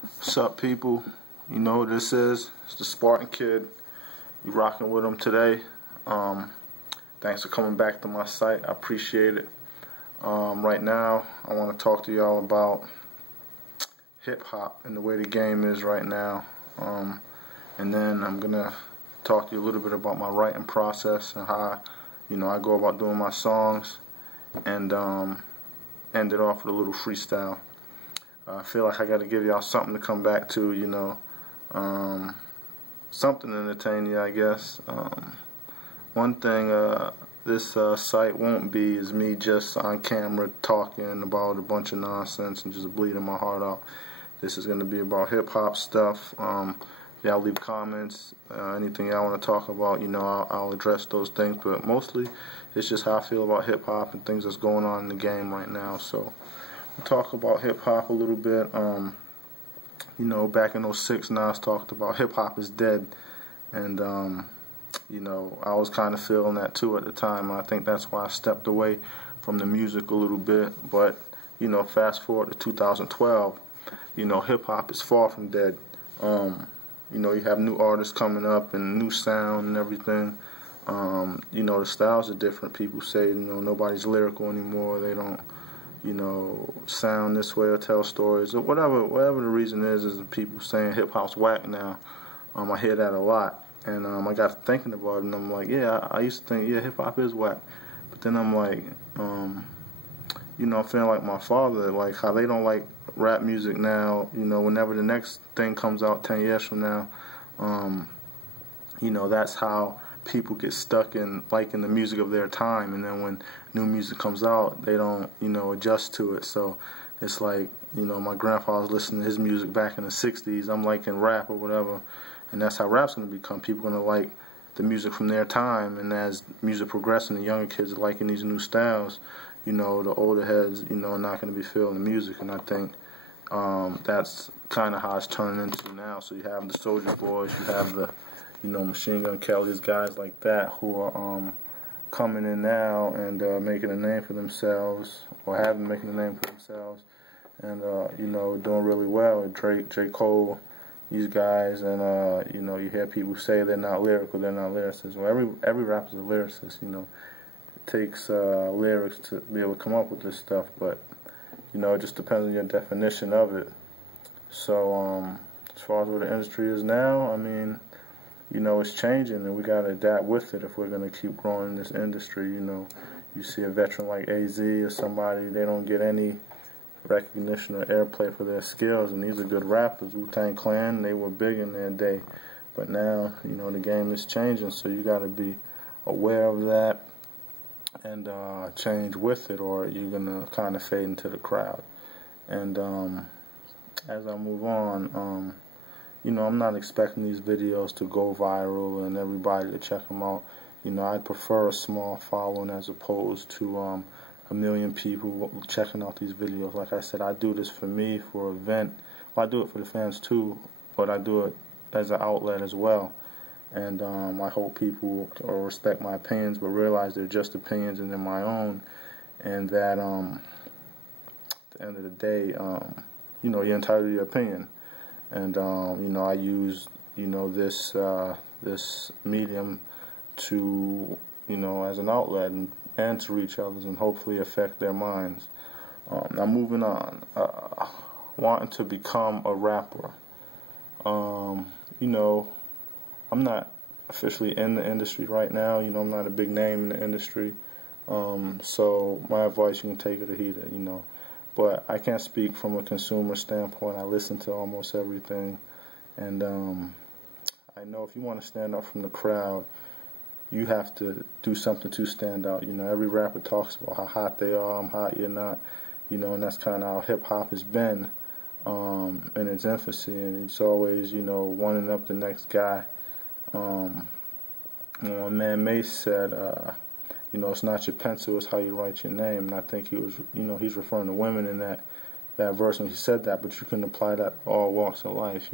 What's up, people? You know what this is? It's the Spartan Kid. You rocking with him today. Thanks for coming back to my site. I appreciate it. Right now, I want to talk to y'all about hip-hop and the way the game is right now. And then I'm going to talk to you a little bit about my writing process and how I go about doing my songs, and end it off with a little freestyle. I feel like I got to give y'all something to come back to, something entertaining, I guess. One thing this site won't be is me just on camera talking about a bunch of nonsense and just bleeding my heart out. This is going to be about hip-hop stuff. Y'all leave comments, anything y'all want to talk about, I'll address those things, but mostly it's just how I feel about hip-hop and things that's going on in the game right now. So we'll talk about hip-hop a little bit. Back in '06, Nas talked about hip-hop is dead, and I was kind of feeling that too at the time. I think that's why I stepped away from the music a little bit. But fast forward to 2012, hip-hop is far from dead. You have new artists coming up and new sound and everything. The styles are different. People say, nobody's lyrical anymore. They don't, sound this way or tell stories or whatever the reason is people saying hip-hop's whack now. I hear that a lot. And I got thinking about it, and I'm like, yeah, I used to think, yeah, hip-hop is whack. But then I'm like, I'm feeling like my father, like how they don't like rap music now, whenever the next thing comes out 10 years from now, that's how people get stuck in liking the music of their time, and then when new music comes out, they don't, adjust to it. So it's like, my grandfather was listening to his music back in the 60s, I'm liking rap or whatever, and that's how rap's going to become. People are going to like the music from their time, and as music progresses and the younger kids are liking these new styles, the older heads, are not going to be feeling the music, and I think that's kind of how it's turning into now. So you have the Soldier Boys, you have the, Machine Gun Kelly's, guys like that who are coming in now and making a name for themselves, or have been making a name for themselves, and doing really well. Drake, J. Cole, these guys, and you hear people say they're not lyrical, they're not lyricists. Well, every rapper's a lyricist. It takes lyrics to be able to come up with this stuff, but it just depends on your definition of it. So as far as where the industry is now, I mean, it's changing, and we got to adapt with it if we're going to keep growing in this industry. You see a veteran like AZ or somebody, they don't get any recognition or airplay for their skills, and these are good rappers. Wu-Tang Clan, they were big in their day, but now, the game is changing, so you got to be aware of that and change with it, or you're going to kind of fade into the crowd. And as I move on, I'm not expecting these videos to go viral and everybody to check them out. I'd prefer a small following as opposed to a million people checking out these videos. Like I said, I do this for me, for an event. Well, I do it for the fans too, but I do it as an outlet as well. And I hope people will respect my opinions, but realize they're just opinions and they're my own, and that at the end of the day, you're entitled to your opinion. And I use this medium to as an outlet and to reach others and hopefully affect their minds. Now moving on, wanting to become a rapper. I'm not officially in the industry right now. I'm not a big name in the industry. So my advice, you can take it or heed it, But I can't speak from a consumer standpoint. I listen to almost everything. And I know if you want to stand out from the crowd, you have to do something to stand out. Every rapper talks about how hot they are, I'm hot, you're not. And that's kind of how hip-hop has been in its infancy. And it's always, one up the next guy. My man Mace said, it's not your pencil, it's how you write your name. And I think he was, he's referring to women in that verse when he said that, but you can apply that to all walks of life.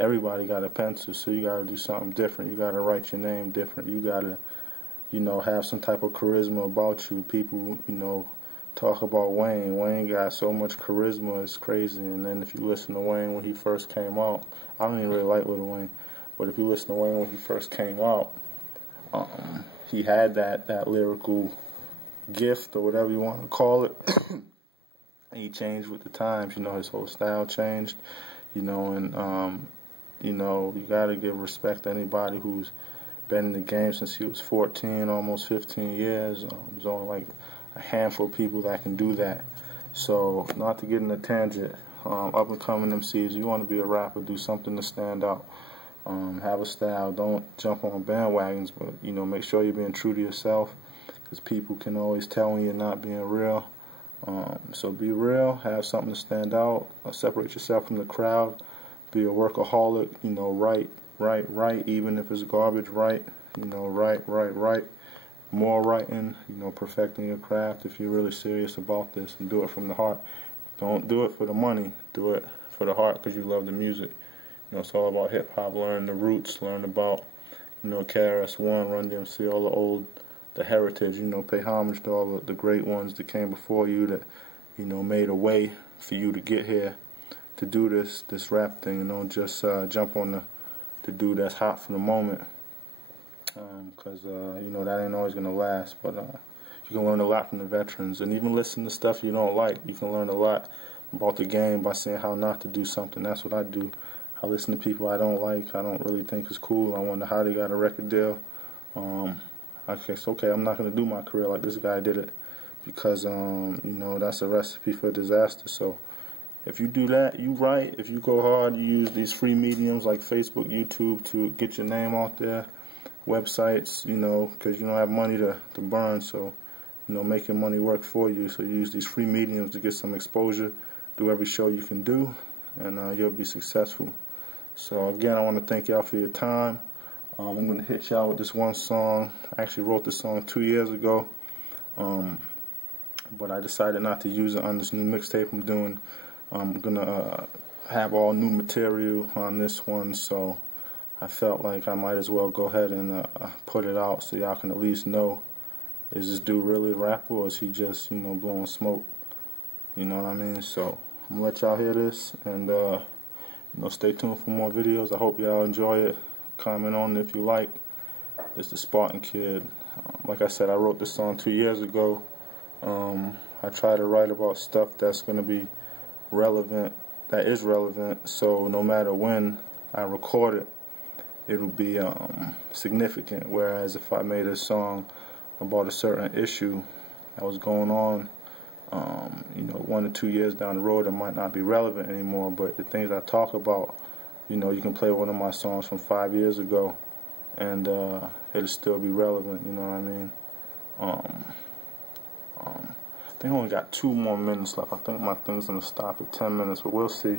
Everybody got a pencil, so you got to do something different. You got to write your name different. You got to, have some type of charisma about you. People, talk about Wayne. Wayne got so much charisma, it's crazy. And then if you listen to Wayne when he first came out, I don't even really like Lil Wayne, but if you listen to Wayne when he first came out, he had that lyrical gift or whatever you want to call it. And he changed with the times, his whole style changed, and you gotta give respect to anybody who's been in the game since he was 14, almost 15 years. There's only like a handful of people that can do that. So, not to get in a tangent, up and coming MCs, you want to be a rapper, do something to stand out. Have a style. Don't jump on bandwagons, but make sure you're being true to yourself, because people can always tell when you're not being real. So be real. Have something to stand out. Separate yourself from the crowd. Be a workaholic. Write. Even if it's garbage, write. Write. More writing. Perfecting your craft if you're really serious about this, and do it from the heart. Don't do it for the money. Do it for the heart because you love the music. It's all about hip-hop. Learn the roots. Learn about, KRS-One, Run DMC, all the heritage. Pay homage to all the great ones that came before you that, made a way for you to get here to do this rap thing. Don't just jump on the dude that's hot for the moment. Because, that ain't always going to last. But you can learn a lot from the veterans. And even listen to stuff you don't like. You can learn a lot about the game by seeing how not to do something. That's what I do. I listen to people I don't like, I don't really think is cool. I wonder how they got a record deal. I guess, okay, I'm not going to do my career like this guy did it, because, that's a recipe for disaster. So if you do that, you write. If you go hard, you use these free mediums like Facebook, YouTube to get your name out there, websites, because you don't have money to burn. So, make your money work for you. So you use these free mediums to get some exposure, do every show you can do, and you'll be successful. So again, I want to thank y'all for your time. I'm going to hit y'all with this one song. I actually wrote this song 2 years ago, but I decided not to use it on this new mixtape I'm doing. I'm going to have all new material on this one, so I felt like I might as well go ahead and put it out so y'all can at least know, is this dude really a rapper, or is he just, blowing smoke? You know what I mean? So I'm going to let y'all hear this, and stay tuned for more videos. I hope y'all enjoy it. Comment on it if you like. It's the Spartan Kid. Like I said, I wrote this song 2 years ago. I try to write about stuff that's going to be relevant, that is relevant, so no matter when I record it, it'll be significant. Whereas if I made a song about a certain issue that was going on, 1 or 2 years down the road, it might not be relevant anymore. But the things I talk about, you can play one of my songs from 5 years ago, and it'll still be relevant. You know what I mean? I think I only got 2 more minutes left. I think my thing's gonna stop at 10 minutes, but we'll see.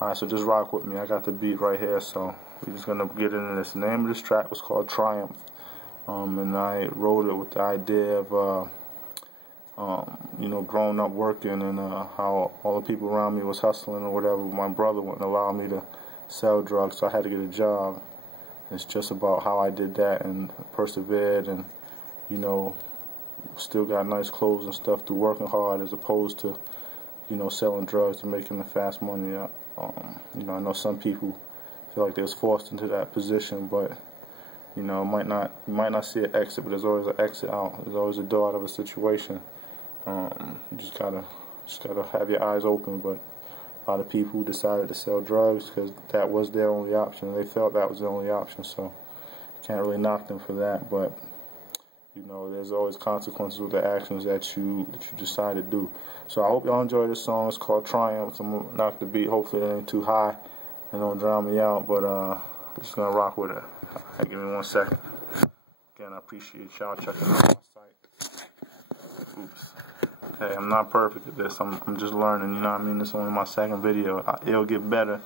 Alright, so just rock with me. I got the beat right here, so we're just gonna get into this. The name of this track was called Triumph, and I wrote it with the idea of growing up working, and how all the people around me was hustling or whatever. My brother wouldn't allow me to sell drugs, so I had to get a job. It's just about how I did that and persevered, and still got nice clothes and stuff through working hard, as opposed to selling drugs and making the fast money. I know some people feel like they was forced into that position, but you might not see an exit, but there's always an exit out. There's always a door out of a situation. You just gotta have your eyes open. But a lot of people decided to sell drugs because that was their only option. They felt that was the only option, so you can't really knock them for that. But there's always consequences with the actions that you decide to do. So I hope y'all enjoy this song. It's called Triumph. I'm gonna knock the beat. Hopefully it ain't too high and don't drown me out. But I'm just gonna rock with it. Give me 1 second. Again, I appreciate y'all checking out my site. Oops. Hey, I'm not perfect at this. I'm just learning. You know what I mean? This is only my 2nd video. It'll get better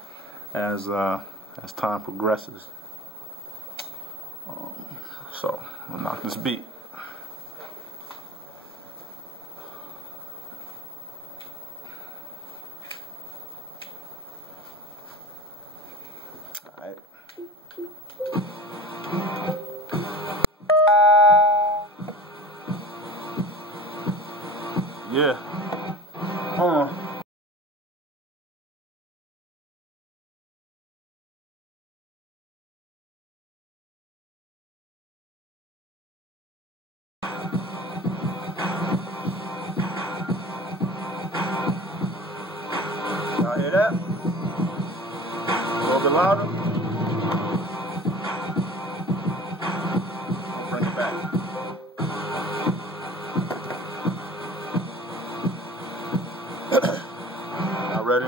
as time progresses. So I'll knock this beat. Alright. Yeah. Y'all hear that? A little bit louder. I'll bring it back. Y'all ready?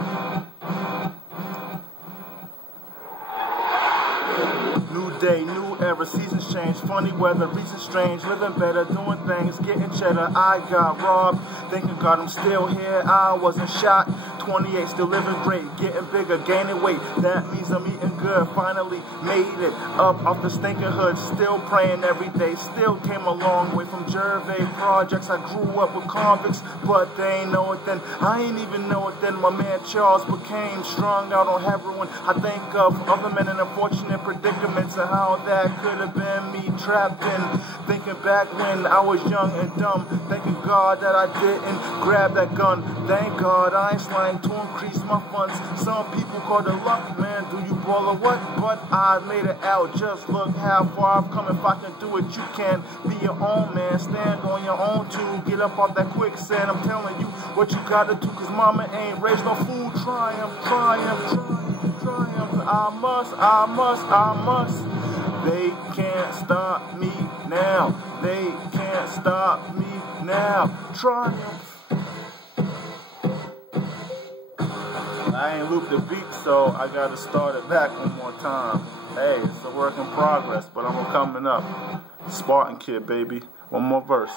New day, new era, seasons change, funny weather, reasons strange, living better, doing things, getting cheddar. I got robbed, thanking God I'm still here, I wasn't shot. 28, still living great, getting bigger, gaining weight, that means I'm eating good, finally made it up off the stinking hood, still praying every day, still came a long way from Gervais projects. I grew up with convicts, but they ain't know it then, I ain't even know it then. My man Charles became strung out on heroin. I think of other men in unfortunate predicaments and how that could have been me trapped in, thinking back when I was young and dumb, thanking God that I didn't grab that gun. Thank God I ain't slang to increase my funds. Some people call it luck, man, do you ball or what? But I made it out, just look how far I've come. If I can do it, you can be your own man, stand on your own too, get up off that quicksand. I'm telling you what you gotta do, cause mama ain't raised no fool. Triumph, triumph, triumph, triumph, I must. They can't stop me now, they can't stop me now. Triumph. I ain't looped the beat, so I gotta start it back one more time. Hey, it's a work in progress, but I'm coming up. Spartan Kid, baby. One more verse.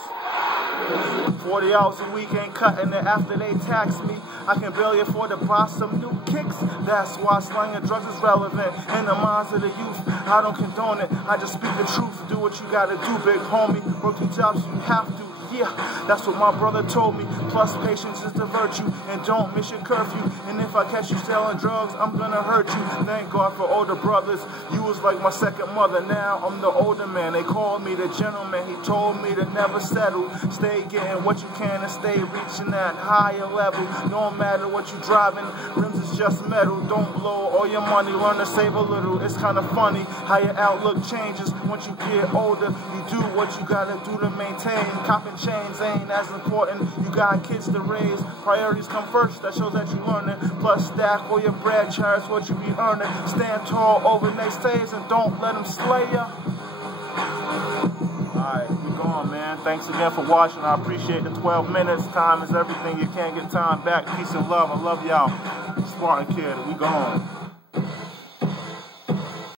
40 hours a week ain't cutting it after they tax me. I can barely afford to buy some new kicks. That's why slang and drugs is relevant in the minds of the youth. I don't condone it, I just speak the truth. Do what you gotta do, big homie. Work 2 jobs you have to. Yeah, that's what my brother told me. Plus patience is the virtue, and don't miss your curfew. And if I catch you selling drugs, I'm gonna hurt you. Thank God for older brothers. You was like my second mother. Now I'm the older man. They called me the gentleman. He told me to never settle. Stay getting what you can and stay reaching that higher level. No matter what you driving, rims is just metal. Don't blow all your money. Learn to save a little. It's kind of funny how your outlook changes once you get older. You do what you gotta do to maintain. Copping chains ain't as important. You got kids to raise. Priorities come first. That shows that you learning. Plus stack all your bread. Cherish what you be earning. Stand tall over naysays and don't let them slay ya. Alright, we going, man. Thanks again for watching. I appreciate the 12 minutes. Time is everything. You can't get time back. Peace and love. I love y'all. Spartan Kid. We gone.